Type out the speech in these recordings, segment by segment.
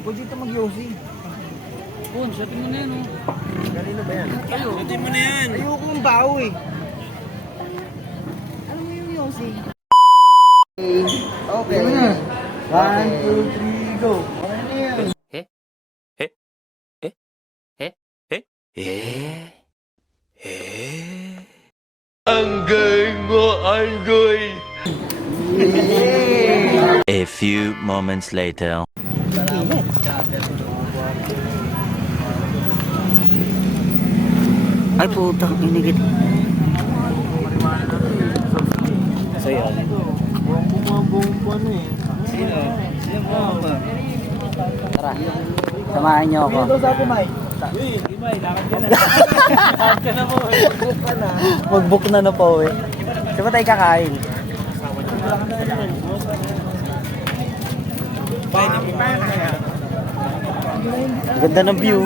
Pwede dito mag-yosi. Pun, shooting mo na yan, oh. Kanino ba yan? Shooting mo na yan. Ayoko mong bao eh. Ano mo yung yosi? Okay. Ano na? 1, 2, 3, go. Ano na yan? A few moments later. Ay, putang inigit. Sa'yo, ano? Bumabong ano eh. Sino? Sino mo ba? Tara, samahan niyo ako. Dito sa ako, Mike. Imay, lakad ka na. Lakad ka na po, eh. Mag-book na na po, eh. Saan ba tayo kakain? Ganda ng view.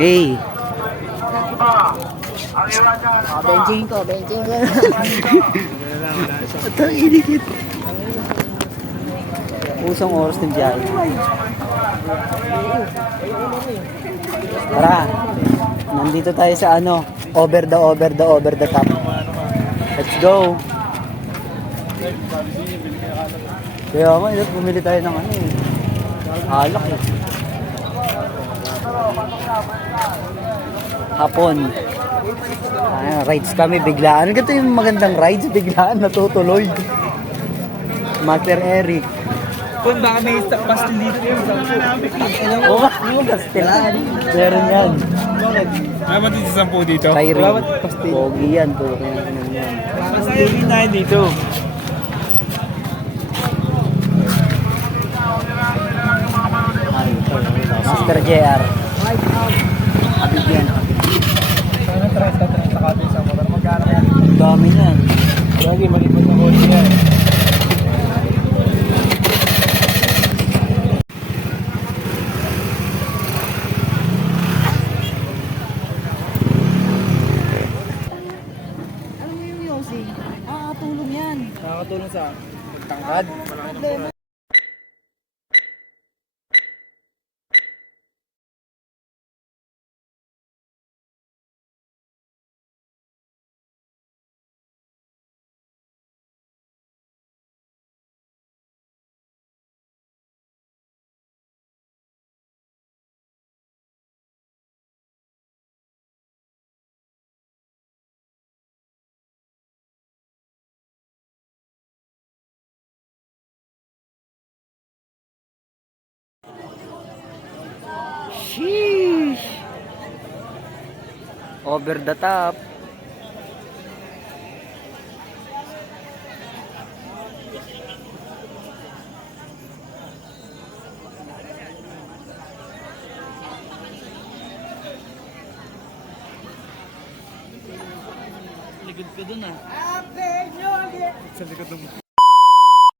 Hey. Benching ko. Ito, inikit. Pusong oras ng biyahe. Tara. Nandito tayo sa ano, over the top. Let's go. Kaya nga, bumili tayo ng ano eh. Alak eh. Hapon. Rides kami biglaan. Ganito yung magandang rides, biglaan natutuloy. Master Eric. Kung baka may pastil dito yung Oo, yung pastil. Meron yan. Ay, ba't dito 10 dito? Kyrie. Wala ba't pastil? Pogi yan. Puro kaya yan. Pastil din tayo dito. Master JR. Abig yan. Sana try sa kato sa motor. Magkano yan? Dami yan. Lagi, malipad na kotse yan. Ano mo yung yosi? Tulong yan. Nakakatulong sa pagtangkad. Sheesh. Over the top. Ligod ka dun ah. Sa likod ng